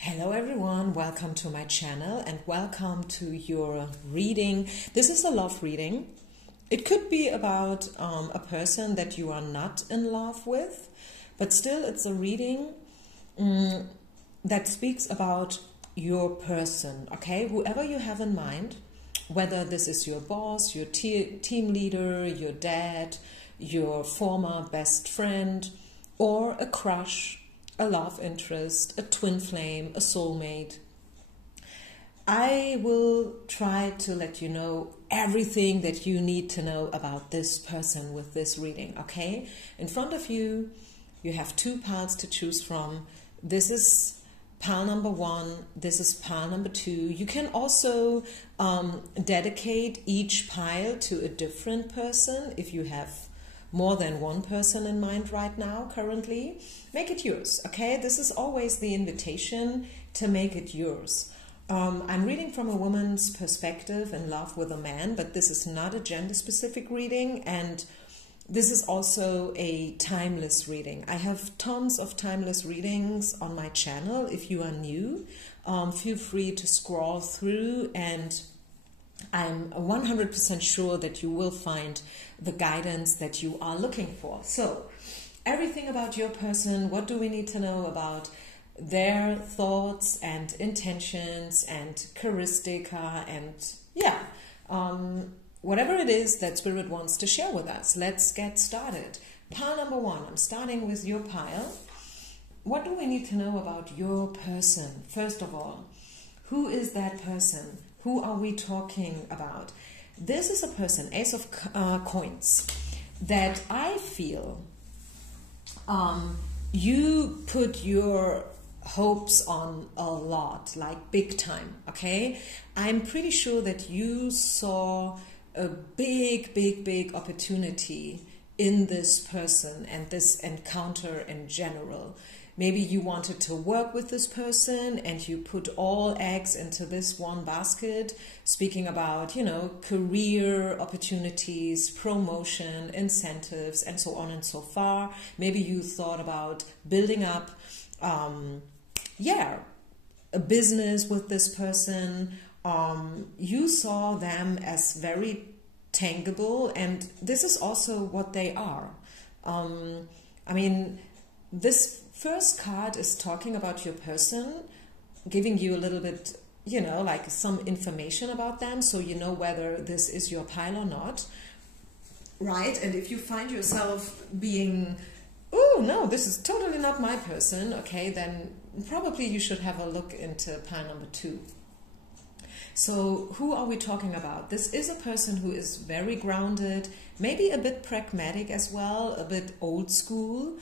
Hello everyone, welcome to my channel and welcome to your reading. This is a love reading. It could be about a person that you are not in love with, but still it's a reading that speaks about your person, okay? Whoever you have in mind, whether this is your boss, your team leader, your dad, your former best friend, or a crush, a love interest, a twin flame, a soulmate. I will try to let you know everything that you need to know about this person with this reading, okay? In front of you, you have two piles to choose from. This is pile number one, this is pile number two. You can also dedicate each pile to a different person if you have more than one person in mind right now currently. Make it yours, okay? This is always the invitation to make it yours. I'm reading from a woman's perspective in love with a man, but this is not a gender-specific reading, and this is also a timeless reading. I have tons of timeless readings on my channel. If you are new, feel free to scroll through, and I'm 100% sure that you will find the guidance that you are looking for. So, everything about your person, what do we need to know about their thoughts and intentions and charistica and whatever it is that Spirit wants to share with us. Let's get started. Pile number one, I'm starting with your pile. What do we need to know about your person? First of all, who is that person? Who are we talking about? This is a person, Ace of Coins, that I feel you put your hopes on a lot, like big time, okay? I'm pretty sure that you saw a big opportunity in this person and this encounter in general. Maybe you wanted to work with this person and you put all eggs into this one basket, speaking about, career opportunities, promotion, incentives, and so on and so far. Maybe you thought about building up, a business with this person. You saw them as very tangible, and this is also what they are. This first card is talking about your person, giving you a little bit, like some information about them, so you know whether this is your pile or not, right? And if you find yourself being, oh no, this is totally not my person, okay, then probably you should have a look into pile number two. So who are we talking about? This is a person who is very grounded, maybe a bit pragmatic as well, a bit old school.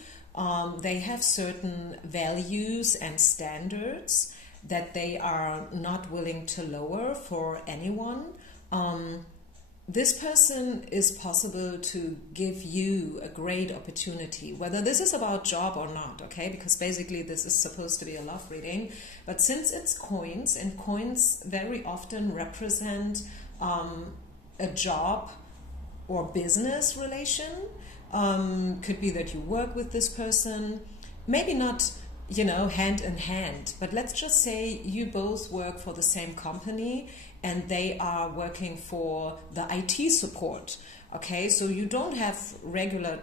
They have certain values and standards that they are not willing to lower for anyone. This person is possible to give you a great opportunity, whether this is about job or not, okay? Because basically this is supposed to be a love reading. But since it's coins, and coins very often represent a job or business relation, could be that you work with this person, maybe not, hand in hand, but let's just say you both work for the same company and they are working for the IT support, okay? So you don't have regular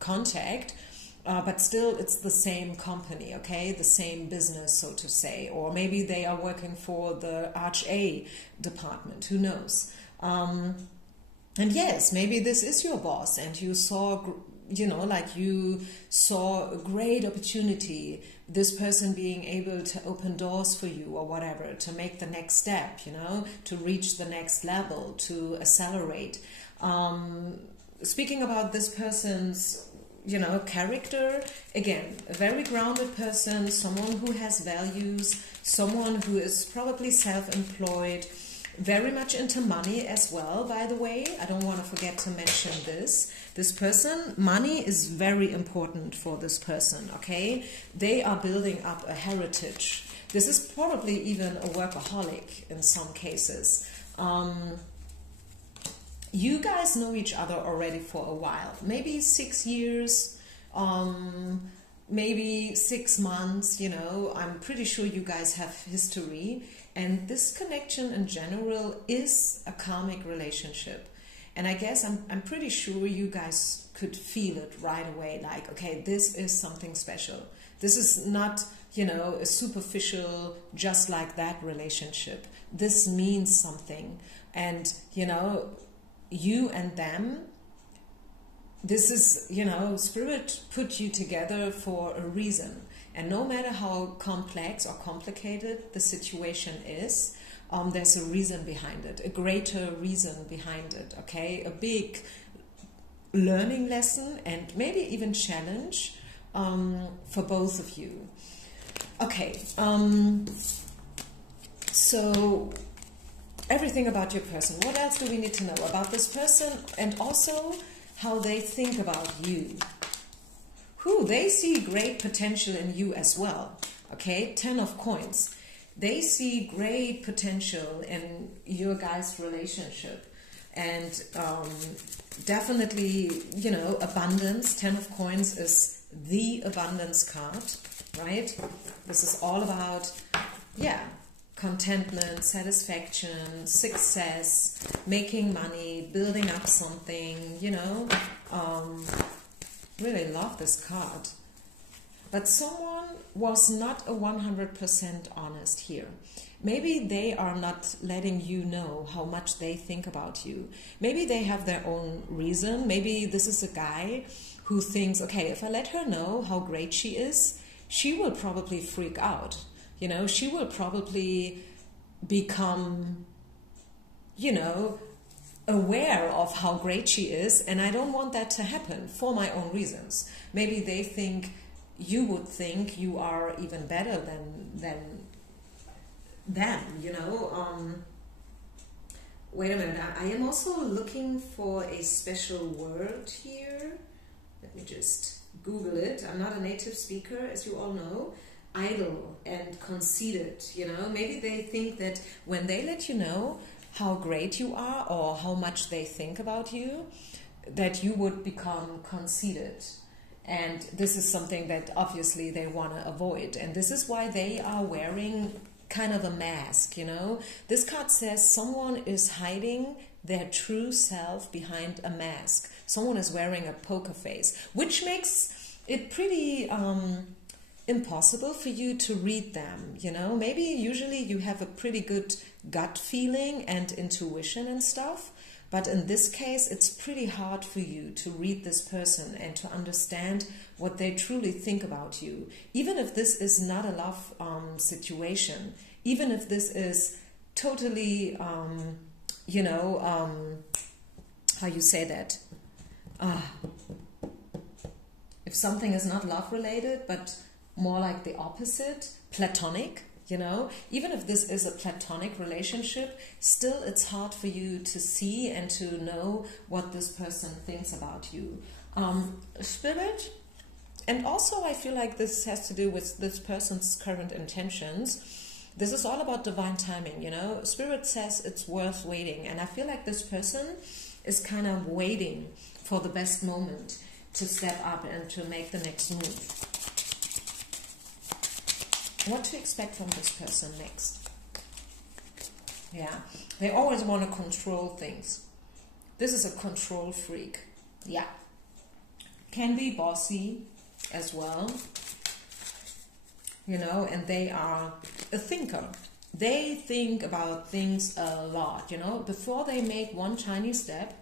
contact, but still it's the same company, okay? The same business, so to say. Or maybe they are working for the RHA department, who knows? And yes, maybe this is your boss and you saw, you saw a great opportunity, this person being able to open doors for you or whatever, to make the next step, to reach the next level, to accelerate. Speaking about this person's, character, again, a very grounded person, someone who has values, someone who is probably self-employed, very much into money as well, by the way. I don't want to forget to mention this. This person, money is very important for this person, okay? They are building up a heritage. This is probably even a workaholic in some cases. You guys know each other already for a while, maybe 6 years, maybe 6 months, you know, I'm pretty sure you guys have history. And this connection in general is a karmic relationship. And I guess I'm pretty sure you guys could feel it right away. Like, okay, this is something special. This is not, you know, a superficial, just like that relationship. This means something. And, you know, you and them, this is, you know, Spirit put you together for a reason. And no matter how complex or complicated the situation is, there's a reason behind it, a greater reason behind it, okay? A big learning lesson and maybe even challenge for both of you. Okay, so everything about your person. What else do we need to know about this person, and also how they think about you? They see great potential in you as well. Okay, 10 of coins. They see great potential in your guys' relationship. And definitely, you know, abundance. 10 of coins is the abundance card, right? This is all about, yeah, contentment, satisfaction, success, making money, building up something, you know. Really love this card. But someone was not a 100% honest here. Maybe they are not letting you know how much they think about you. Maybe they have their own reason. Maybe this is a guy who thinks, okay, if I let her know how great she is, she will probably freak out. You know, she will probably become, you know, aware of how great she is, and I don't want that to happen for my own reasons. Maybe they think, you would think you are even better than them, you know. Wait a minute, I am also looking for a special word here. Let me just Google it. I'm not a native speaker, as you all know. Idle and conceited, you know. Maybe they think that when they let you know how great you are or how much they think about you, that you would become conceited. And this is something that obviously they want to avoid. And this is why they are wearing kind of a mask, you know. This card says someone is hiding their true self behind a mask. Someone is wearing a poker face, which makes it pretty impossible for you to read them, you know. Maybe usually you have a pretty good gut feeling and intuition and stuff, but in this case it's pretty hard for you to read this person and to understand what they truly think about you, even if this is not a love situation, even if this is totally you know, how you say that, if something is not love related but more like the opposite, platonic, you know, even if this is a platonic relationship, still it's hard for you to see and to know what this person thinks about you. Spirit, and also I feel like this has to do with this person's current intentions. This is all about divine timing, you know. Spirit says it's worth waiting, and I feel like this person is kind of waiting for the best moment to step up and to make the next move. What to expect from this person next? Yeah, they always want to control things. This is a control freak. Yeah, can be bossy as well, you know, and they are a thinker. They think about things a lot, you know. Before they make one tiny step,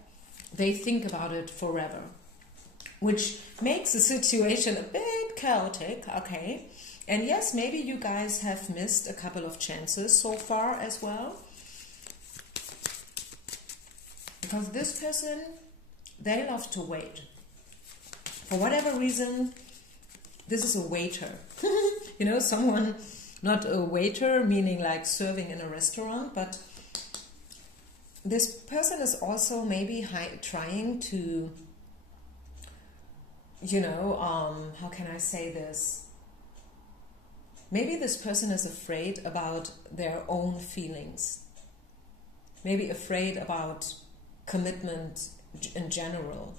they think about it forever, which makes the situation a bit chaotic, okay. And yes, maybe you guys have missed a couple of chances so far as well. Because this person, they love to wait. For whatever reason, this is a waiter. You know, someone, not a waiter, meaning like serving in a restaurant, but this person is also maybe trying to, you know, how can I say this? Maybe this person is afraid about their own feelings. Maybe afraid about commitment in general.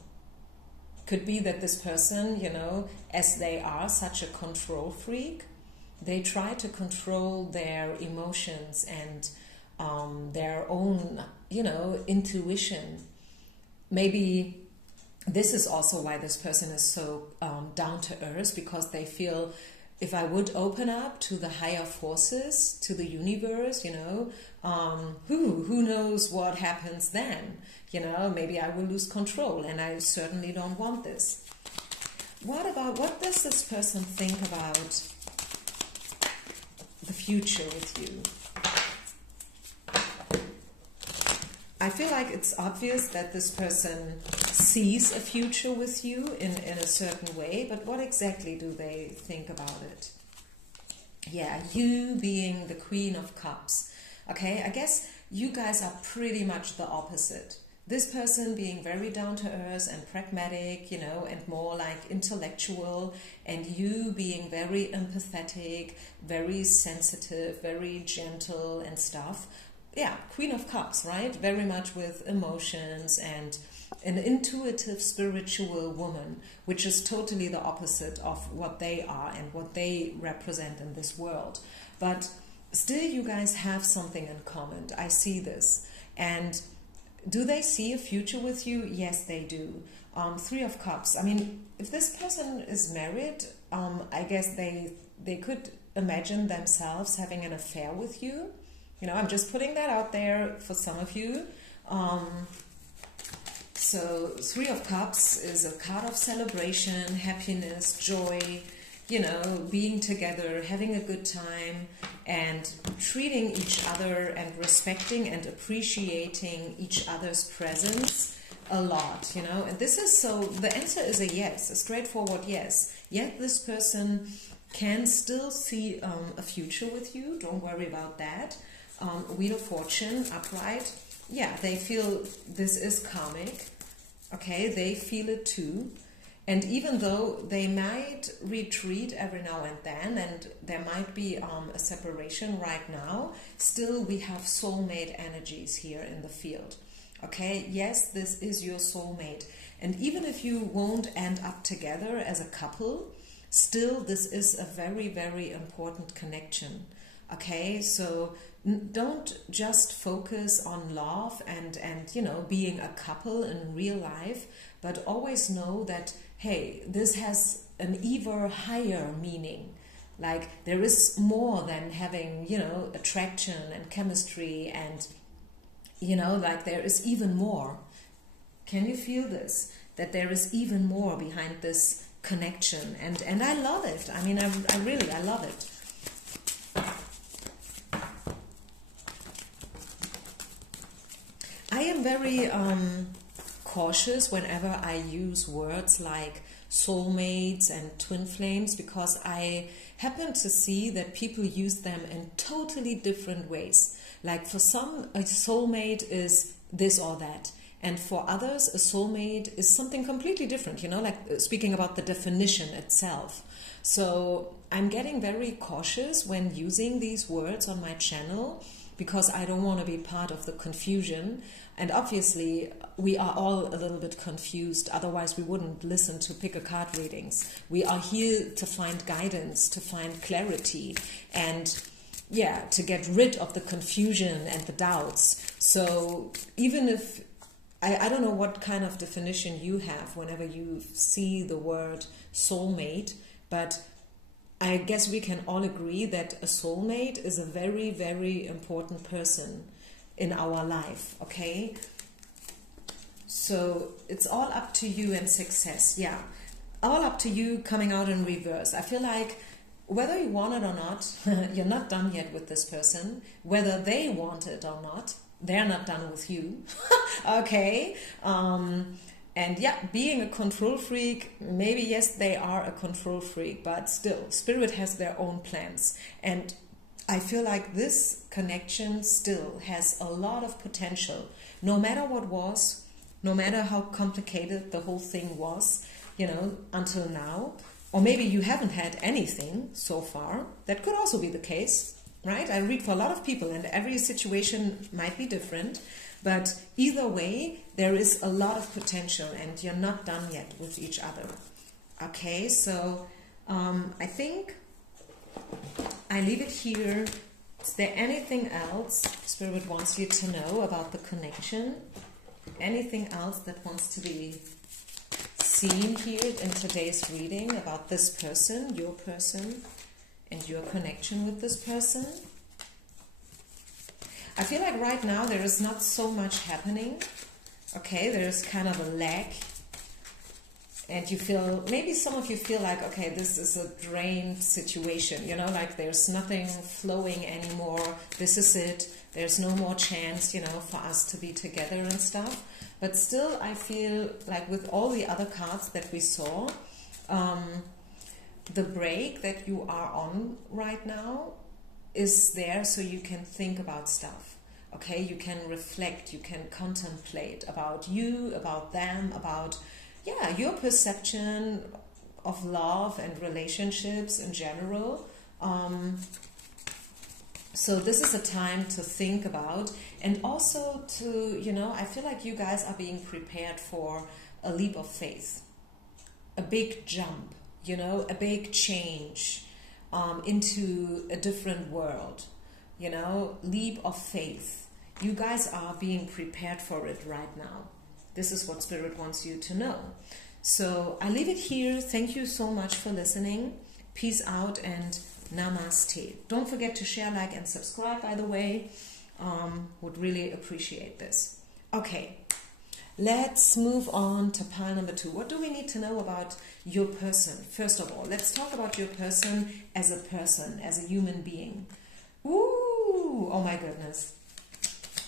Could be that this person, as they are such a control freak, they try to control their emotions and their own, intuition. Maybe this is also why this person is so down to earth, because they feel, if I would open up to the higher forces, to the universe, who knows what happens then? Maybe I will lose control, and I certainly don't want this. What does this person think about the future with you? I feel like it's obvious that this person sees a future with you in a certain way, but what exactly do they think about it? Yeah, you being the Queen of Cups. Okay, I guess you guys are pretty much the opposite. This person being very down to earth and pragmatic, and more like intellectual, and you being very empathetic, very sensitive, very gentle and stuff. Yeah, Queen of Cups, right? Very much with emotions and an intuitive spiritual woman, which is totally the opposite of what they are and what they represent in this world. But still you guys have something in common. I see this. And do they see a future with you? Yes, they do. Three of Cups. I mean, if this person is married, I guess they could imagine themselves having an affair with you. I'm just putting that out there for some of you. So Three of Cups is a card of celebration, happiness, joy, being together, having a good time, and treating each other and respecting and appreciating each other's presence a lot, And this is the answer is a yes, a straightforward yes. Yet this person can still see a future with you. Don't worry about that. Wheel of Fortune, upright. Yeah, they feel this is karmic. Okay, they feel it too. And even though they might retreat every now and then, and there might be a separation right now, still we have soulmate energies here in the field. Okay, yes, this is your soulmate. And even if you won't end up together as a couple, still this is a very, very important connection. Okay, so don't just focus on love and being a couple in real life, but always know that, hey, this has an even higher meaning. Like, there is more than having, attraction and chemistry and, like there is even more. Can you feel this? That there is even more behind this connection. And I love it. I mean, I love it. I am very cautious whenever I use words like soulmates and twin flames, because I happen to see that people use them in totally different ways. Like for some, a soulmate is this or that. And for others, a soulmate is something completely different, like speaking about the definition itself. So I'm getting very cautious when using these words on my channel, because I don't want to be part of the confusion. And obviously, we are all a little bit confused. Otherwise, we wouldn't listen to pick-a-card readings. We are here to find guidance, to find clarity, and yeah, to get rid of the confusion and the doubts. So even if, I don't know what kind of definition you have whenever you see the word soulmate, but I guess we can all agree that a soulmate is a very, very important person in our life, okay? So it's all up to you and success, yeah. All up to you coming out in reverse. I feel like whether you want it or not, you're not done yet with this person. Whether they want it or not, they're not done with you, okay? And yeah, being a control freak, maybe yes, they are a control freak, but still, Spirit has their own plans. And I feel like this connection still has a lot of potential. No matter what was, no matter how complicated the whole thing was, until now. Or maybe you haven't had anything so far. That could also be the case. right? I read for a lot of people, and every situation might be different. But either way, there is a lot of potential, and you're not done yet with each other. Okay, so I think I leave it here. Is there anything else Spirit wants you to know about the connection? Anything else that wants to be seen here in today's reading about this person, and your connection with this person? I feel like right now there is not so much happening. Okay, there's kind of a lag. And you feel, maybe some of you feel like, okay, this is a drained situation, you know, like there's nothing flowing anymore. This is it. There's no more chance, you know, for us to be together and stuff. But still, I feel like with all the other cards that we saw, the break that you are on right now is there so you can think about stuff. Okay, you can reflect, you can contemplate about you, about them, about your perception of love and relationships in general. So this is a time to think about, and also to, you know, I feel like you guys are being prepared for a leap of faith, a big jump, you know, a big change into a different world, you know, leap of faith. You guys are being prepared for it right now. This is what Spirit wants you to know. So I leave it here. Thank you so much for listening. Peace out and namaste. Don't forget to share, like, and subscribe, by the way. Would really appreciate this. Okay, let's move on to pile number 2. What do we need to know about your person? First of all, let's talk about your person, as a human being. Ooh, oh my goodness.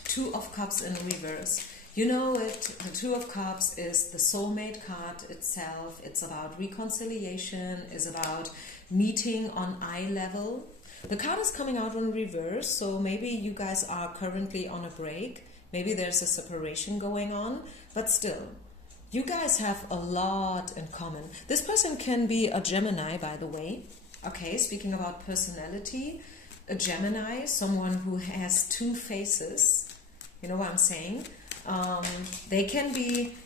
2 of Cups in reverse. You know it, the 2 of Cups is the soulmate card itself. It's about reconciliation, it's about meeting on eye level. The card is coming out in reverse, so maybe you guys are currently on a break. Maybe there's a separation going on, but still, you guys have a lot in common. This person can be a Gemini, by the way. Okay, speaking about personality, a Gemini, someone who has 2 faces. You know what I'm saying? They can be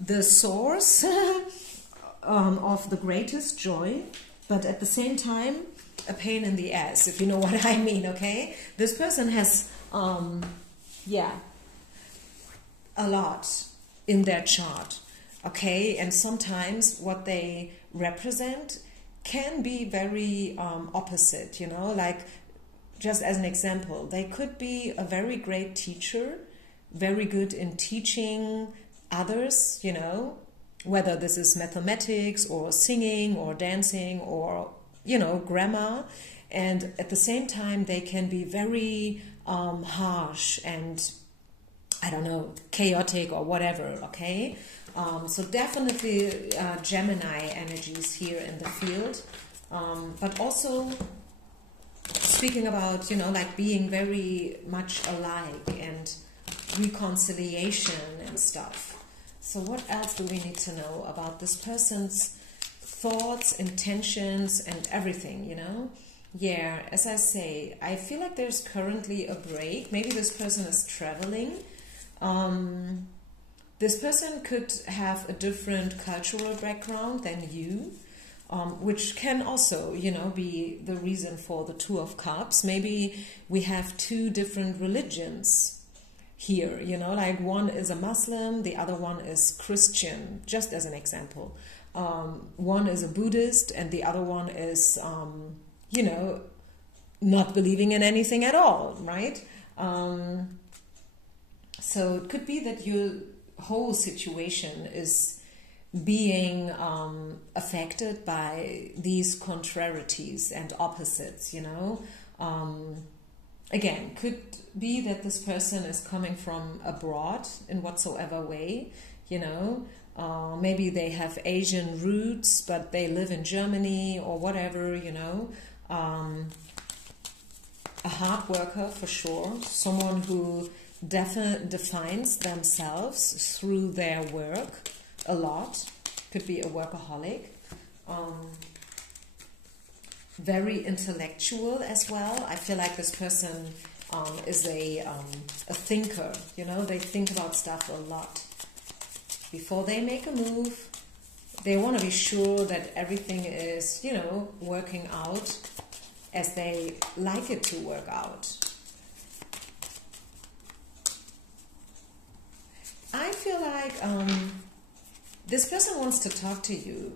the source of the greatest joy, but at the same time, a pain in the ass, if you know what I mean, okay? This person has, a lot in their chart, okay? And sometimes what they represent can be very opposite, you know? Like, just as an example, they could be a very great teacher, very good in teaching others, you know, whether this is mathematics or singing or dancing or, you know, grammar. And at the same time, they can be very harsh and, I don't know, chaotic or whatever, okay? So definitely Gemini energies here in the field. But also speaking about, you know, like being very much alike and reconciliation and stuff. So what else do we need to know about this person's thoughts, intentions, and everything, you know? Yeah, as I say, I feel like there's currently a break. Maybe this person is traveling. This person could have a different cultural background than you, which can also, you know, be the reason for the 2 of Cups. Maybe we have 2 different religions here, you know, like one is a Muslim, the other one is Christian, just as an example. One is a Buddhist and the other one is, you know, not believing in anything at all, right? So it could be that your whole situation is being affected by these contrarieties and opposites, you know. Again, could be that this person is coming from abroad in whatsoever way, you know. Maybe they have Asian roots, but they live in Germany or whatever, you know. A hard worker for sure, someone who defines themselves through their work a lot, could be a workaholic. very intellectual as well. I feel like this person is a thinker, you know, they think about stuff a lot. Before they make a move, they want to be sure that everything is, you know, working out as they like it to work out. I feel like this person wants to talk to you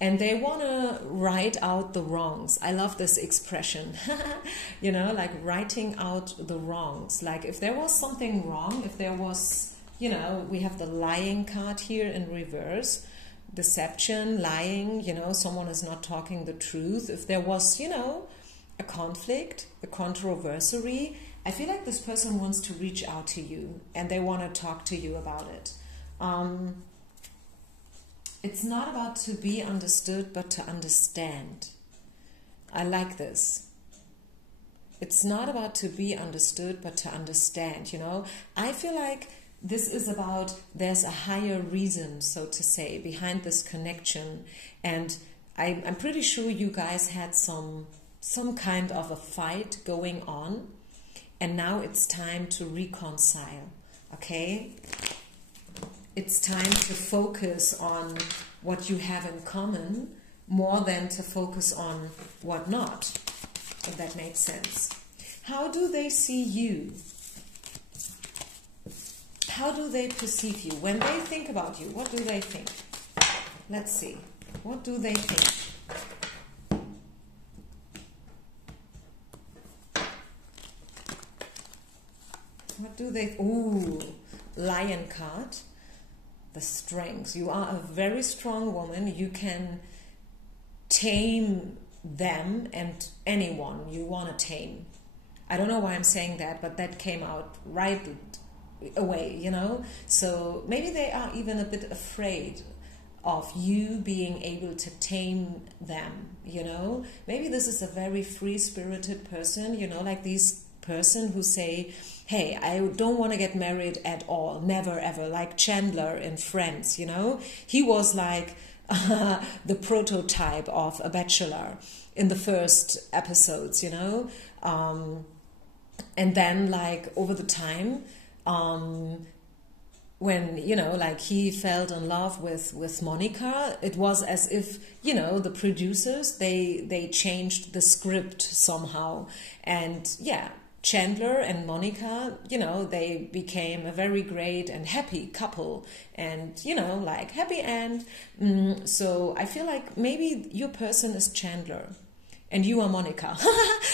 and they want to write out the wrongs. I love this expression, you know, like writing out the wrongs. Like if there was something wrong, if there was, you know, we have the lying card here in reverse, deception, lying, you know, someone is not talking the truth. If there was, you know, a conflict, a controversy, I feel like this person wants to reach out to you and they want to talk to you about it. It's not about to be understood, but to understand. I like this. It's not about to be understood, but to understand, you know. I feel like this is about, there's a higher reason, so to say, behind this connection. And I'm pretty sure you guys had some kind of a fight going on. And now it's time to reconcile, okay? It's time to focus on what you have in common more than to focus on what not, if that makes sense. How do they see you? How do they perceive you? When they think about you, what do they think? Let's see. What do they think? What do they... Ooh, Lion card. The strength. You are a very strong woman. You can tame them and anyone you want to tame. I don't know why I'm saying that, but that came out right away, you know? So maybe they are even a bit afraid of you being able to tame them, you know? Maybe this is a very free-spirited person, you know, like these person who say, hey, I don't want to get married at all, never ever, like Chandler in Friends, you know? He was like the prototype of a bachelor in the first episodes, you know? And then like over the time, when, you know, like he fell in love with Monica, it was as if, you know, the producers, they changed the script somehow. And yeah, Chandler and Monica, you know, they became a very great and happy couple and, you know, like happy end. So I feel like maybe your person is Chandler and you are Monica,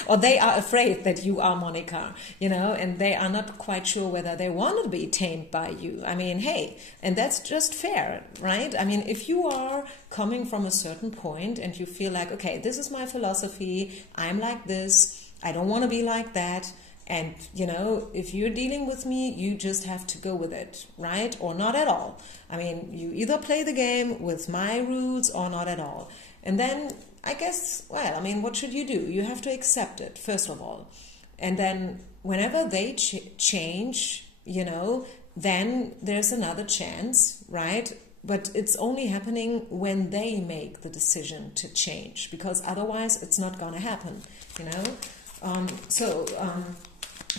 or they are afraid that you are Monica, you know, and they are not quite sure whether they want to be tamed by you. I mean, hey, and that's just fair, right? I mean, if you are coming from a certain point and you feel like, okay, this is my philosophy, I'm like this, I don't want to be like that. And, you know, if you're dealing with me, you just have to go with it, right? Or not at all. I mean, you either play the game with my rules or not at all. And then I guess, well, I mean, what should you do? You have to accept it, first of all. And then whenever they change, you know, then there's another chance, right? But it's only happening when they make the decision to change, because otherwise it's not going to happen, you know?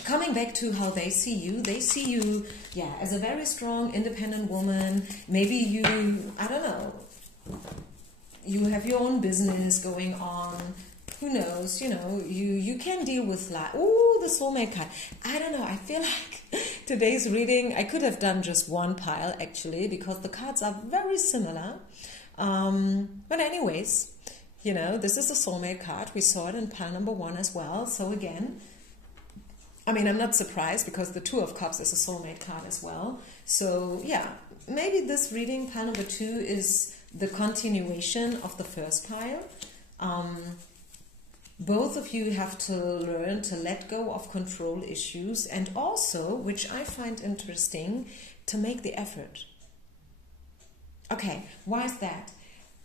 Coming back to how they see you, yeah, as a very strong, independent woman. Maybe you, I don't know, you have your own business going on. Who knows, you know, you can deal with life. Oh, the soulmate card. I don't know, I feel like today's reading, I could have done just one pile, actually, because the cards are very similar. But anyways, you know, this is a soulmate card. We saw it in pile number 1 as well. So again, I mean, I'm not surprised because the Two of Cups is a soulmate card as well. So yeah, maybe this reading, pile number 2, is the continuation of the first pile. Both of you have to learn to let go of control issues and also, which I find interesting, to make the effort. Okay, why is that?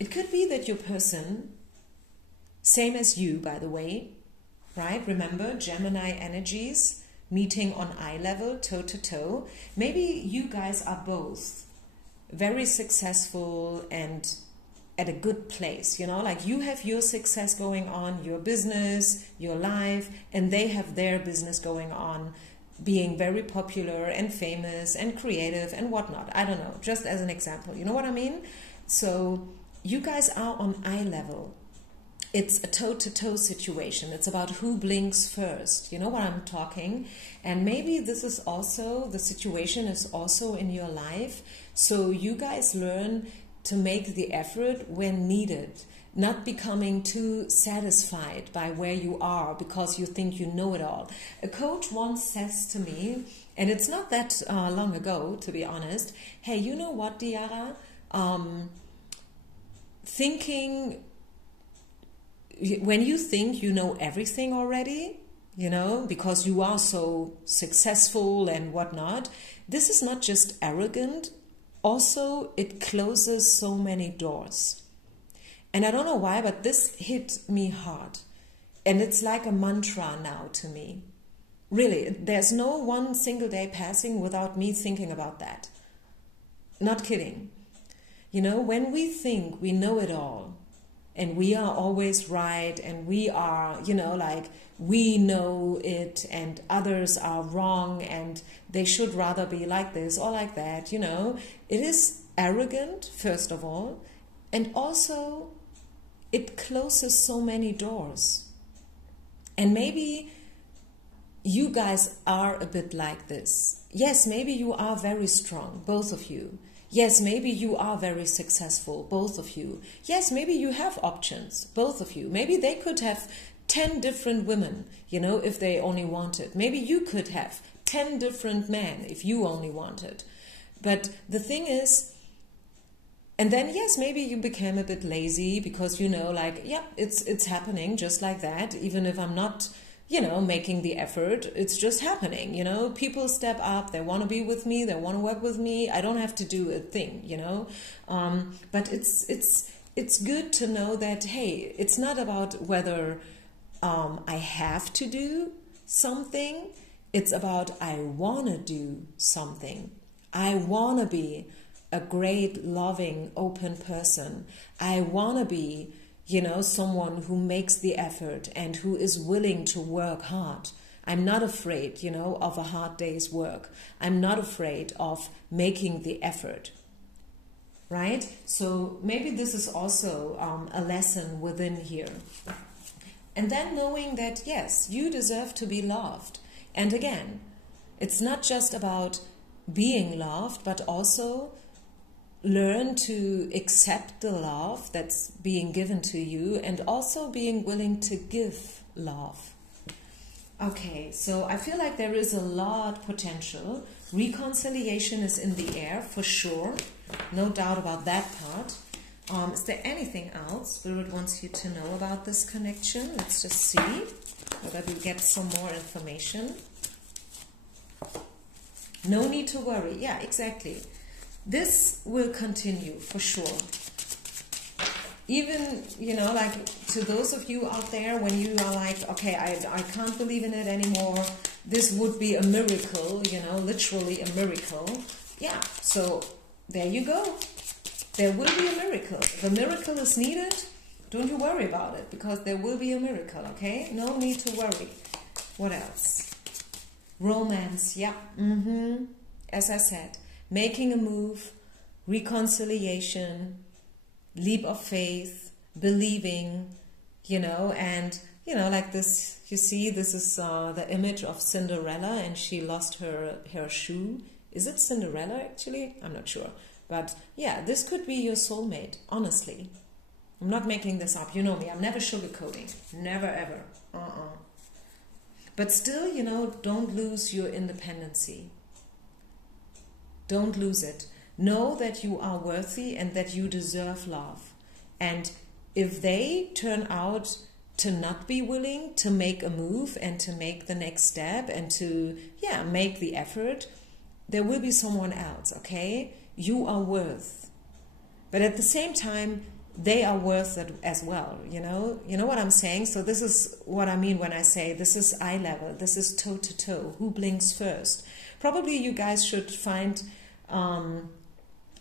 It could be that your person, same as you, by the way, right? Remember, Gemini energies, meeting on eye level, toe to toe. Maybe you guys are both very successful and at a good place, you know, like you have your success going on, your business, your life, and they have their business going on, being very popular and famous and creative and whatnot. I don't know, just as an example, you know what I mean? So you guys are on eye level. It's a toe-to-toe situation. It's about who blinks first. You know what I'm talking? And maybe this is also, the situation is also in your life. So you guys learn to make the effort when needed, not becoming too satisfied by where you are because you think you know it all. A coach once says to me, and it's not that long ago, to be honest, hey, you know what, Diara? When you think you know everything already, you know, because you are so successful and whatnot, this is not just arrogant. Also, it closes so many doors. And I don't know why, but this hit me hard. And it's like a mantra now to me. Really, there's no one single day passing without me thinking about that. Not kidding. You know, when we think we know it all, and we are always right, and we are, you know, like we know it, and others are wrong, and they should rather be like this or like that, you know. It is arrogant, first of all, and also it closes so many doors. And maybe you guys are a bit like this. Yes, maybe you are very strong, both of you. Yes, maybe you are very successful, both of you. Yes, maybe you have options, both of you. Maybe they could have 10 different women, you know, if they only wanted. Maybe you could have 10 different men if you only wanted. But the thing is, and then yes, maybe you became a bit lazy because, you know, like, yeah, it's happening just like that. Even if I'm not, you know, making the effort, it's just happening, you know. People step up, they want to be with me, they want to work with me. I don't have to do a thing, you know. But it's good to know that, hey, it's not about whether I have to do something. It's about I want to do something. I want to be a great, loving, open person. I want to be, you know, someone who makes the effort and who is willing to work hard. I'm not afraid, you know, of a hard day's work. I'm not afraid of making the effort, right? So maybe this is also a lesson within here. And then knowing that, yes, you deserve to be loved. And again, it's not just about being loved, but also learn to accept the love that's being given to you and also being willing to give love. Okay, so I feel like there is a lot potential. Reconciliation is in the air for sure. No doubt about that part. Is there anything else Spirit wants you to know about this connection? Let's just see whether we get some more information. No need to worry. Yeah, exactly. This will continue for sure. Even, you know, like to those of you out there, when you are like, okay, I can't believe in it anymore. This would be a miracle, you know, literally a miracle. Yeah, so there you go. There will be a miracle. If a miracle is needed, don't you worry about it, because there will be a miracle, okay? No need to worry. What else? Romance, yeah. As I said, making a move, reconciliation, leap of faith, believing, you know, and, you know, like this, you see, this is the image of Cinderella, and she lost her shoe. Is it Cinderella, actually? I'm not sure. But yeah, this could be your soulmate, honestly. I'm not making this up. You know me. I'm never sugarcoating. Never, ever. But still, you know, don't lose your independency. Don't lose it. Know that you are worthy and that you deserve love. And if they turn out to not be willing to make a move and to make the next step and to, yeah, make the effort, there will be someone else, okay? You are worth. But at the same time, they are worth it as well, you know? You know what I'm saying? So this is what I mean when I say this is eye level, this is toe to toe. Who blinks first? Probably you guys should find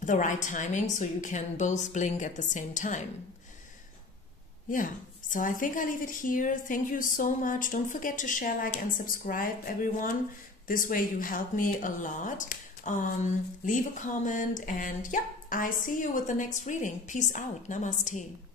the right timing so you can both blink at the same time. Yeah, so I think I leave it here. Thank you so much. Don't forget to share, like, and subscribe, everyone. This way you help me a lot. Leave a comment, and yeah, I see you with the next reading. Peace out. Namaste.